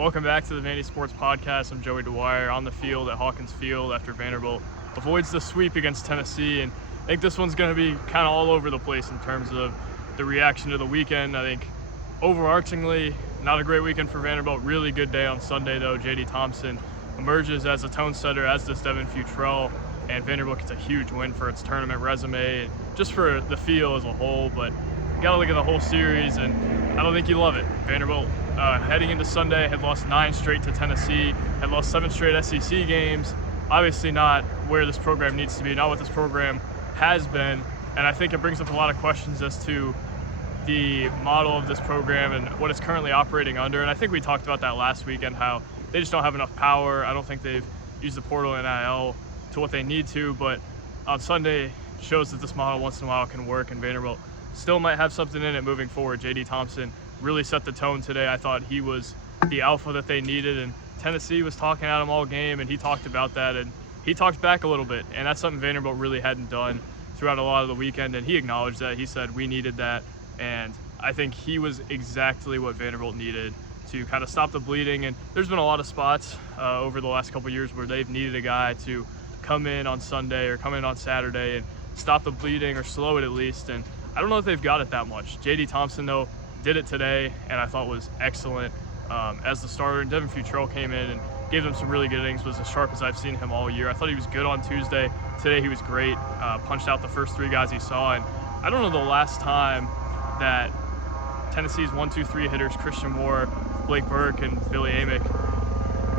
Welcome back to the Vandy Sports Podcast. I'm Joey Dwyer on the field at Hawkins Field after Vanderbilt avoids the sweep against Tennessee. And I think this one's going to be kind of all over the place in terms of the reaction to the weekend. I think overarchingly, not a great weekend for Vanderbilt. Really good day on Sunday, though. J.D. Thompson emerges as a tone setter, as does Devin Futrell. And Vanderbilt gets a huge win for its tournament resume and just for the feel as a whole. But you got to look at the whole series, and I don't think you love it. Vanderbilt, heading into Sunday, had lost 9 straight to Tennessee, had lost 7 straight SEC games. Obviously not where this program needs to be, not what this program has been. And I think it brings up a lot of questions as to the model of this program and what it's currently operating under. And I think we talked about that last weekend, how they just don't have enough power. I don't think they've used the portal and NIL to what they need to, but on Sunday shows that this model once in a while can work, and Vanderbilt still might have something in it moving forward. J.D. Thompson really set the tone today. I thought he was the alpha that they needed, and Tennessee was talking at him all game, and he talked about that, and he talked back a little bit, and that's something Vanderbilt really hadn't done throughout a lot of the weekend, and he acknowledged that. He said, we needed that, and I think he was exactly what Vanderbilt needed to kind of stop the bleeding. And there's been a lot of spots over the last couple of years where they've needed a guy to come in on Sunday or come in on Saturday and stop the bleeding or slow it at least. And I don't know if they've got it that much. J.D. Thompson, though, did it today, and I thought was excellent as the starter. And Devin Futrell came in and gave them some really good innings, was as sharp as I've seen him all year. I thought he was good on Tuesday. Today he was great, punched out the first 3 guys he saw. And I don't know the last time that Tennessee's 1-2-3 hitters, Christian Moore, Blake Burke, and Billy Amick,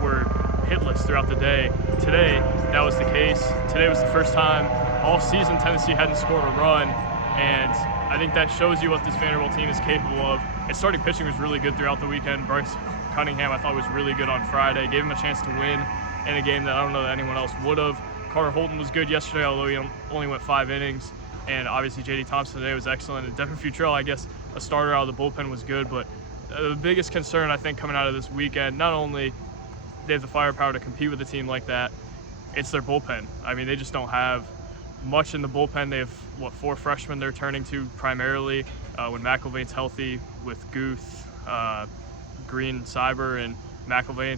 were hitless throughout the day. Today, that was the case. Today was the first time all season Tennessee hadn't scored a run, and I think that shows you what this Vanderbilt team is capable of. And starting pitching was really good throughout the weekend. Bryce Cunningham, I thought, was really good on Friday. Gave him a chance to win in a game that I don't know that anyone else would have. Carter Holton was good yesterday, although he only went 5 innings. And obviously J.D. Thompson today was excellent. And Devin Futrell, I guess, a starter out of the bullpen, was good. But the biggest concern, I think, coming out of this weekend, not only they have the firepower to compete with a team like that, it's their bullpen. I mean, they just don't have much in the bullpen. They have, 4 freshmen they're turning to primarily when McIlvain's healthy, with Guth, Green, Cyber, and McIlvain.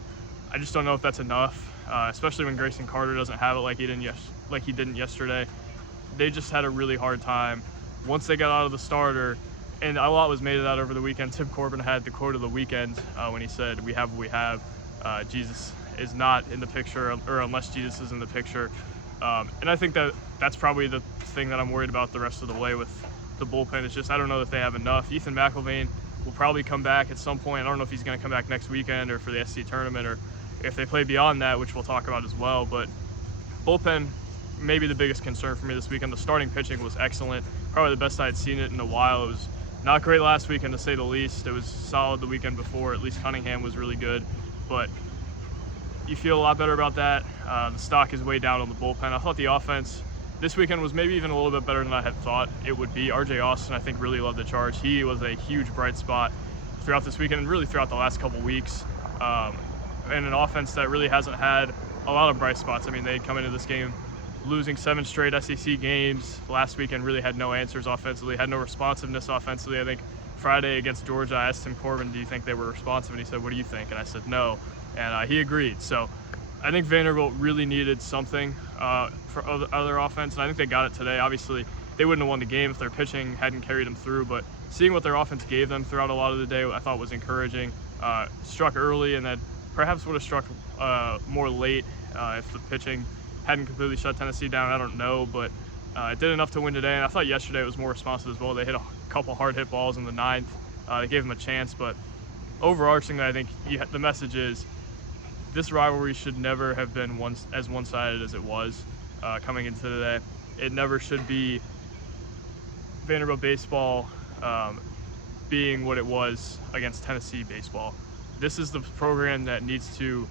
I just don't know if that's enough, especially when Grayson Carter doesn't have it like he didn't yesterday. They just had a really hard time once they got out of the starter, and a lot was made of that over the weekend. Tim Corbin had the quote of the weekend when he said, "We have what we have. Jesus is not in the picture, or unless Jesus is in the picture." And I think that's probably the thing that I'm worried about the rest of the way with the bullpen. It's just I don't know if they have enough. Ethan McIlvain will probably come back at some point. I don't know if he's going to come back next weekend or for the SC tournament, or if they play beyond that, which we'll talk about as well. But bullpen, maybe the biggest concern for me this weekend. The starting pitching was excellent, probably the best I had seen it in a while. It was not great last weekend, to say the least. It was solid the weekend before. At least Cunningham was really good, but you feel a lot better about that. The stock is way down on the bullpen. I thought the offense this weekend was maybe even a little bit better than I had thought it would be. RJ Austin, I think, really led the charge. He was a huge bright spot throughout this weekend and really throughout the last couple weeks. And an offense that really hasn't had a lot of bright spots. I mean, they'd come into this game losing 7 straight SEC games last weekend, really had no answers offensively, had no responsiveness offensively. I think Friday against Georgia, I asked Tim Corbin, do you think they were responsive? And he said, what do you think? And I said, no. And he agreed. So I think Vanderbilt really needed something for other offense, and I think they got it today. Obviously, they wouldn't have won the game if their pitching hadn't carried them through, but seeing what their offense gave them throughout a lot of the day, I thought was encouraging. Struck early, and then perhaps would have struck more late if the pitching hadn't completely shut Tennessee down. I don't know, but it did enough to win today, and I thought yesterday it was more responsive as well. They hit a couple hard hit balls in the 9th. They gave them a chance, but overarching, I think the message is this rivalry should never have been as one-sided as it was coming into today. It never should be Vanderbilt baseball being what it was against Tennessee baseball. This is the program that needs to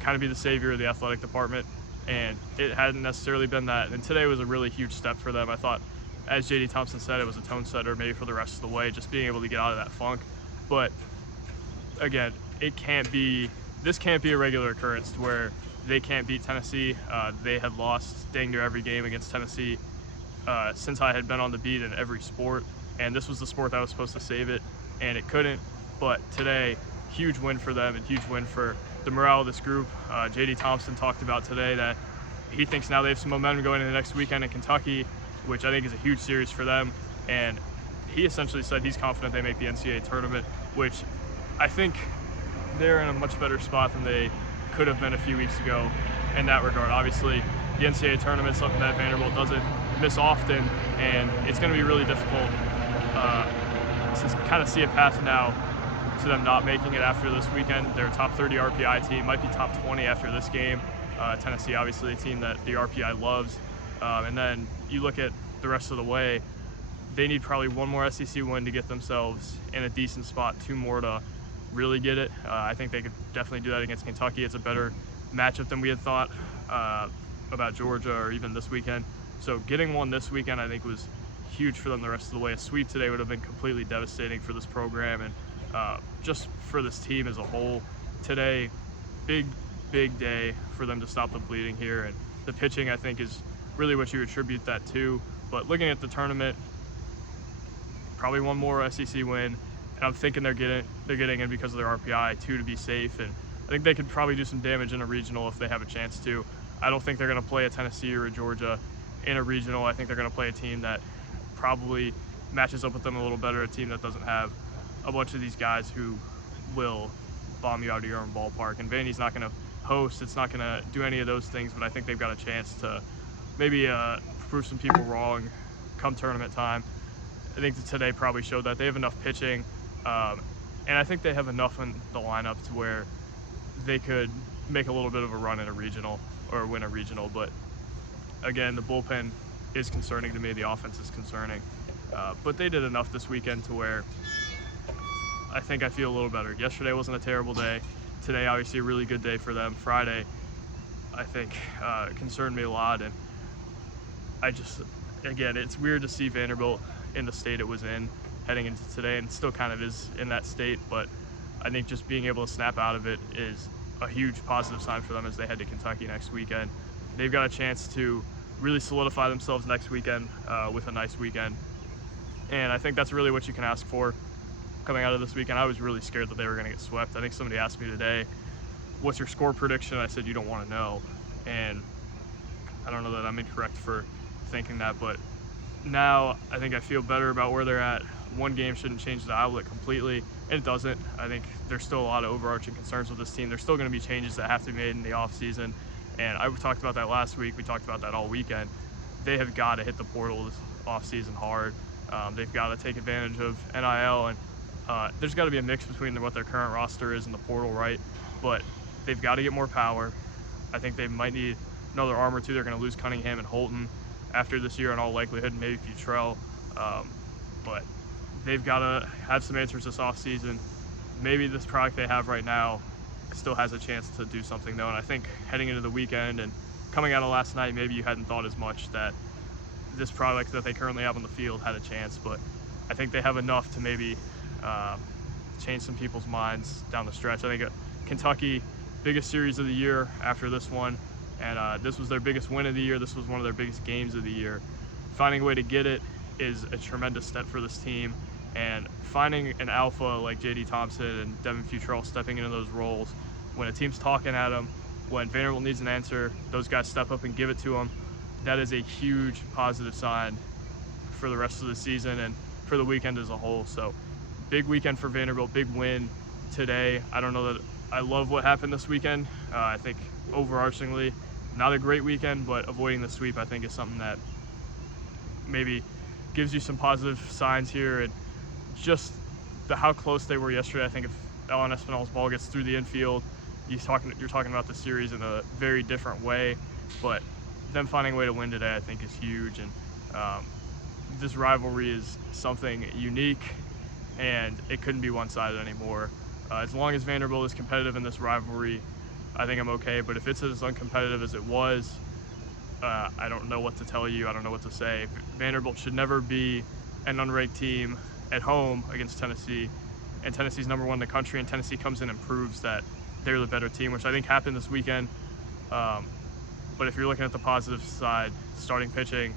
kind of be the savior of the athletic department, and it hadn't necessarily been that. And today was a really huge step for them. I thought, as J.D. Thompson said, it was a tone setter maybe for the rest of the way, just being able to get out of that funk. But again, this can't be a regular occurrence to where they can't beat Tennessee. They had lost dang near every game against Tennessee since I had been on the beat in every sport, and this was the sport that was supposed to save it, and it couldn't. But today, huge win for them and huge win for the morale of this group. J.D. Thompson talked about today that he thinks now they have some momentum going into the next weekend in Kentucky, which I think is a huge series for them. And he essentially said he's confident they make the NCAA tournament, which I think they're in a much better spot than they could have been a few weeks ago in that regard. Obviously, the NCAA tournament is something that Vanderbilt doesn't miss often, and it's going to be really difficult to kind of see a path now to them not making it after this weekend. They're a top 30 RPI team, might be top 20 after this game. Tennessee, obviously, a team that the RPI loves. And then you look at the rest of the way, they need probably one more SEC win to get themselves in a decent spot, two more to really get it. I think they could definitely do that against Kentucky. It's a better matchup than we had thought about Georgia or even this weekend. So getting one this weekend, I think, was huge for them the rest of the way. A sweep today would have been completely devastating for this program and just for this team as a whole. Today, big day for them to stop the bleeding here. And the pitching, I think, is really what you attribute that to. But looking at the tournament, probably one more SEC win. And I'm thinking they're getting in because of their RPI, too, to be safe. And I think they could probably do some damage in a regional if they have a chance to. I don't think they're going to play a Tennessee or a Georgia in a regional. I think they're going to play a team that probably matches up with them a little better, a team that doesn't have a bunch of these guys who will bomb you out of your own ballpark. And Vandy's not going to host. It's not going to do any of those things, but I think they've got a chance to maybe prove some people wrong come tournament time. I think that today probably showed that they have enough pitching, and I think they have enough in the lineup to where they could make a little bit of a run in a regional or win a regional. But again, the bullpen is concerning to me. The offense is concerning. But they did enough this weekend to where I think I feel a little better. Yesterday wasn't a terrible day. Today, obviously, a really good day for them. Friday, I think, concerned me a lot. And I just, again, it's weird to see Vanderbilt in the state it was in heading into today, and it still kind of is in that state. But I think just being able to snap out of it is a huge positive sign for them as they head to Kentucky next weekend. They've got a chance to really solidify themselves next weekend with a nice weekend. And I think that's really what you can ask for coming out of this weekend. I was really scared that they were going to get swept. I think somebody asked me today, what's your score prediction? I said, you don't want to know. And I don't know that I'm incorrect for thinking that, but now I think I feel better about where they're at. One game shouldn't change the outlook completely, and it doesn't. I think there's still a lot of overarching concerns with this team. There's still going to be changes that have to be made in the offseason, and I talked about that last week. We talked about that all weekend. They have got to hit the portal this offseason hard. They've got to take advantage of NIL, and there's got to be a mix between what their current roster is and the portal, right? But they've got to get more power. I think they might need another arm or two. They're going to lose Cunningham and Holton after this year in all likelihood, maybe Futrell. But they've got to have some answers this offseason. Maybe this product they have right now still has a chance to do something, though. And I think heading into the weekend and coming out of last night, maybe you hadn't thought as much that this product that they currently have on the field had a chance. But I think they have enough to maybe change some people's minds down the stretch. I think Kentucky, biggest series of the year after this one, and this was their biggest win of the year. This was one of their biggest games of the year. Finding a way to get it is a tremendous step for this team, and finding an alpha like J.D. Thompson and Devin Futrell stepping into those roles when a team's talking at them, when Vanderbilt needs an answer, those guys step up and give it to them. That is a huge positive sign for the rest of the season and for the weekend as a whole. So big weekend for Vanderbilt, big win today. I don't know that I love what happened this weekend. I think overarchingly, not a great weekend, but avoiding the sweep I think is something that maybe gives you some positive signs here. And just how close they were yesterday. I think if Ellen Espinal's ball gets through the infield, you're talking about the series in a very different way. But them finding a way to win today I think is huge. And this rivalry is something unique, and it couldn't be one-sided anymore. As long as Vanderbilt is competitive in this rivalry, I think I'm okay. But if it's as uncompetitive as it was, I don't know what to tell you. I don't know what to say. Vanderbilt should never be an unranked team at home against Tennessee, and Tennessee's number one in the country, and Tennessee comes in and proves that they're the better team, which I think happened this weekend. But if you're looking at the positive side, starting pitching,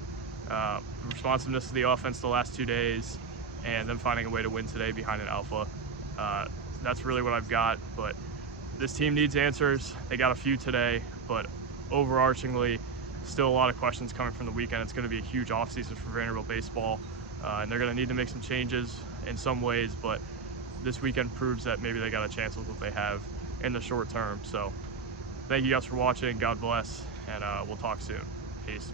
responsiveness to the offense the last 2 days, and them finding a way to win today behind an alpha, that's really what I've got. But this team needs answers. They got a few today, but overarchingly, still a lot of questions coming from the weekend. It's going to be a huge offseason for Vanderbilt baseball, and they're going to need to make some changes in some ways, but this weekend proves that maybe they got a chance with what they have in the short term. So thank you guys for watching. God bless, and we'll talk soon. Peace.